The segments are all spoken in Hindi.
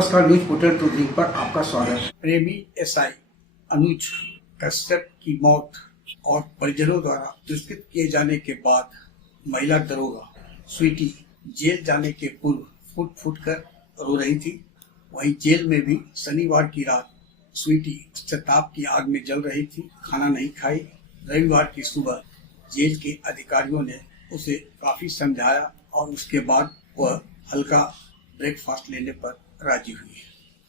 नमस्कार, न्यूज पोर्टल टू ड्रीम पर आपका स्वागत। प्रेमी एसआई अनुज कश्यप की मौत और परिजनों द्वारा तिरस्कृत किए जाने के बाद महिला दरोगा स्वीटी जेल जाने के पूर्व फुट फुट कर रो रही थी। वहीं जेल में भी शनिवार की रात स्वीटी पश्चाताप की आग में जल रही थी, खाना नहीं खाई। रविवार की सुबह जेल के अधिकारियों ने उसे काफी समझाया और उसके बाद वह हल्का ब्रेकफास्ट लेने पर राजी हुई।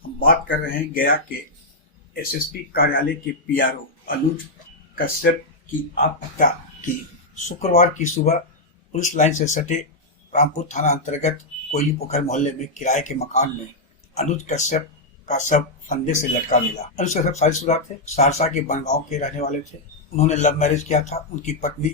हम बात कर रहे हैं गया के एसएसपी कार्यालय के पीआरओ अनुज कश्यप की आत्महत्या की। शुक्रवार की सुबह पुलिस लाइन से सटे रामपुर थाना अंतर्गत कोयली पोखर मोहल्ले में किराए के मकान में अनुज कश्यप का शव फंदे से लटका मिला। अनुज कश्यप शादीशुदा थे, सहरसा के बनगांव के रहने वाले थे। उन्होंने लव मैरिज किया था। उनकी पत्नी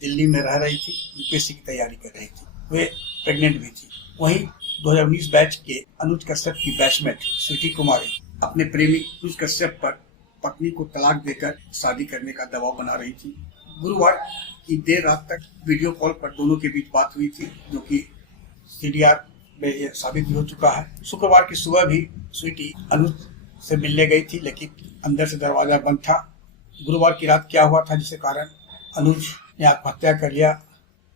दिल्ली में रह रही थी, यूपीएससी की तैयारी कर रही थी। वे प्रेग्नेंट भी थी। वहीं 2019 बैच के अनुज कश्यप की बैचमेट स्वीटी कुमारी अपने प्रेमी अनुज कश्यप पर पत्नी को तलाक देकर शादी करने का दबाव बना रही थी। गुरुवार की देर रात तक वीडियो कॉल पर दोनों के बीच बात हुई थी, जो कि सीडीआर में यह साबित भी हो चुका है। शुक्रवार की सुबह भी स्वीटी अनुज से मिलने गई थी, लेकिन अंदर से दरवाजा बंद था। गुरुवार की रात क्या हुआ था जिसके कारण अनुज ने आत्महत्या कर लिया,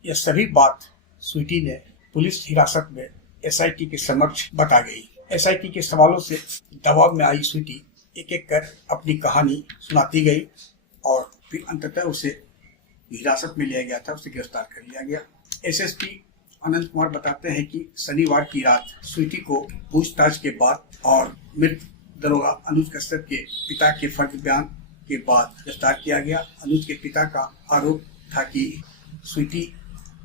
यह सभी बात स्वीटी ने पुलिस हिरासत में एसआईटी के समक्ष बता गई। एसआईटी के सवालों से दबाव में आई स्वीटी एक एक कर अपनी कहानी सुनाती गई और फिर अंततः उसे हिरासत में लिया गया था, उसे गिरफ्तार कर लिया गया। एसएसपी अनंत कुमार बताते हैं कि शनिवार की रात स्वीटी को पूछताछ के बाद और मृत दरोगा अनुज कश्यप के पिता के फर्जी बयान के बाद गिरफ्तार किया गया। अनुज के पिता का आरोप था कि स्वीटी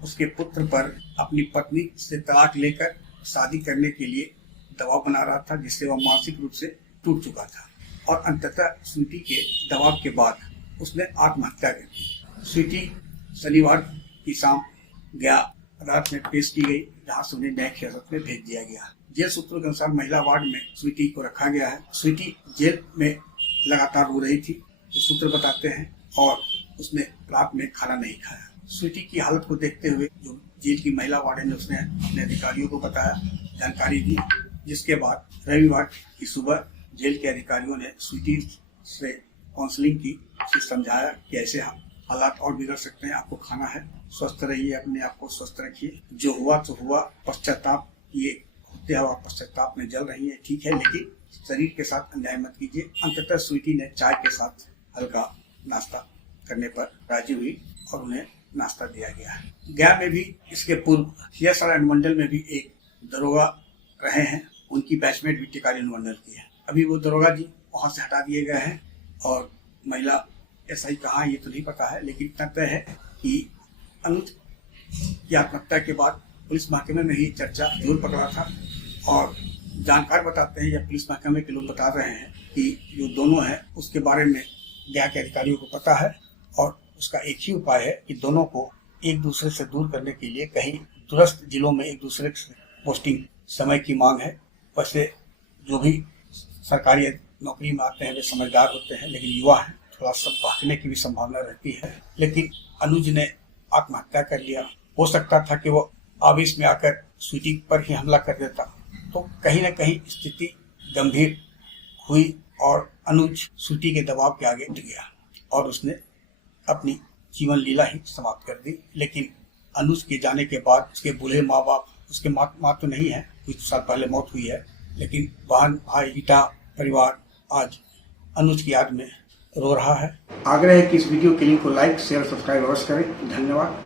उसके पुत्र पर अपनी पत्नी से तलाक लेकर शादी करने के लिए दबाव बना रहा था, जिससे वह मानसिक रूप से टूट चुका था और अंततः स्वीटी के दबाव के बाद उसने आत्महत्या कर दी। स्वीटी शनिवार की शाम गया अदालत में पेश की गई, जहां से उन्हें न्यायिक हिरासत में भेज दिया गया। जेल सूत्रों के अनुसार महिला वार्ड में स्वीटी को रखा गया है। स्वीटी जेल में लगातार रो रही थी, तो सूत्र बताते हैं, और उसने रात में खाना नहीं खाया। स्वीटी की हालत को देखते हुए जो जेल की महिला वार्डन ने उसने अपने अधिकारियों को बताया, जानकारी दी, जिसके बाद रविवार की सुबह जेल के अधिकारियों ने स्वीटी से काउंसलिंग की, उसे समझाया कि ऐसे हालात और बिगड़ सकते हैं, आपको खाना है, स्वस्थ रहिए, अपने आप को स्वस्थ रखिए, जो हुआ तो हुआ, पश्चाताप ये होते हुआ पश्चाताप में जल रही है, ठीक है, लेकिन शरीर के साथ अन्याय मत कीजिए। अंततः स्वीटी ने चाय के साथ हल्का नाश्ता करने पर राजी हुई और उन्हें नाश्ता दिया गया है। गया में भी इसके पूर्व सीएसआर अनुमंडल में भी एक दरोगा रहे हैं, उनकी बैचमेट भी टिकारी अनुमंडल की है। अभी वो दरोगा जी वहां से हटा दिए गए हैं और महिला एसआई कहाँ ये तो नहीं पता है, लेकिन इतना तय है कि अनुज की आत्महत्या के बाद पुलिस महकमे में ही चर्चा जोर पकड़ा था और जानकार बताते हैं या पुलिस महकमे के लोग बता रहे हैं कि जो दोनों है उसके बारे में गया के अधिकारियों को पता है और उसका एक ही उपाय है कि दोनों को एक दूसरे से दूर करने के लिए कहीं दूरस्थ जिलों में एक दूसरे से पोस्टिंग समय की मांग है। वैसे जो भी सरकारी नौकरी में आते हैं वे समझदार होते हैं, लेकिन युवा हैं, थोड़ा सा भागने की भी संभावना रहती है। लेकिन अनुज ने आत्महत्या कर लिया। हो सकता था कि वो आवेश में आकर स्वीटी पर ही हमला कर देता, तो कहीं न कहीं स्थिति गंभीर हुई और अनुज स्वीटी के दबाव के आगे टिक गया और उसने अपनी जीवन लीला ही समाप्त कर दी। लेकिन अनुज के जाने के बाद उसके बूढ़े माँ बाप, उसके माँ तो नहीं है, कुछ साल पहले मौत हुई है, लेकिन बहन भाई पिता परिवार आज अनुज की याद में रो रहा है। आग्रह है कि इस वीडियो के लिंक को लाइक शेयर सब्सक्राइब अवश्य करें। धन्यवाद।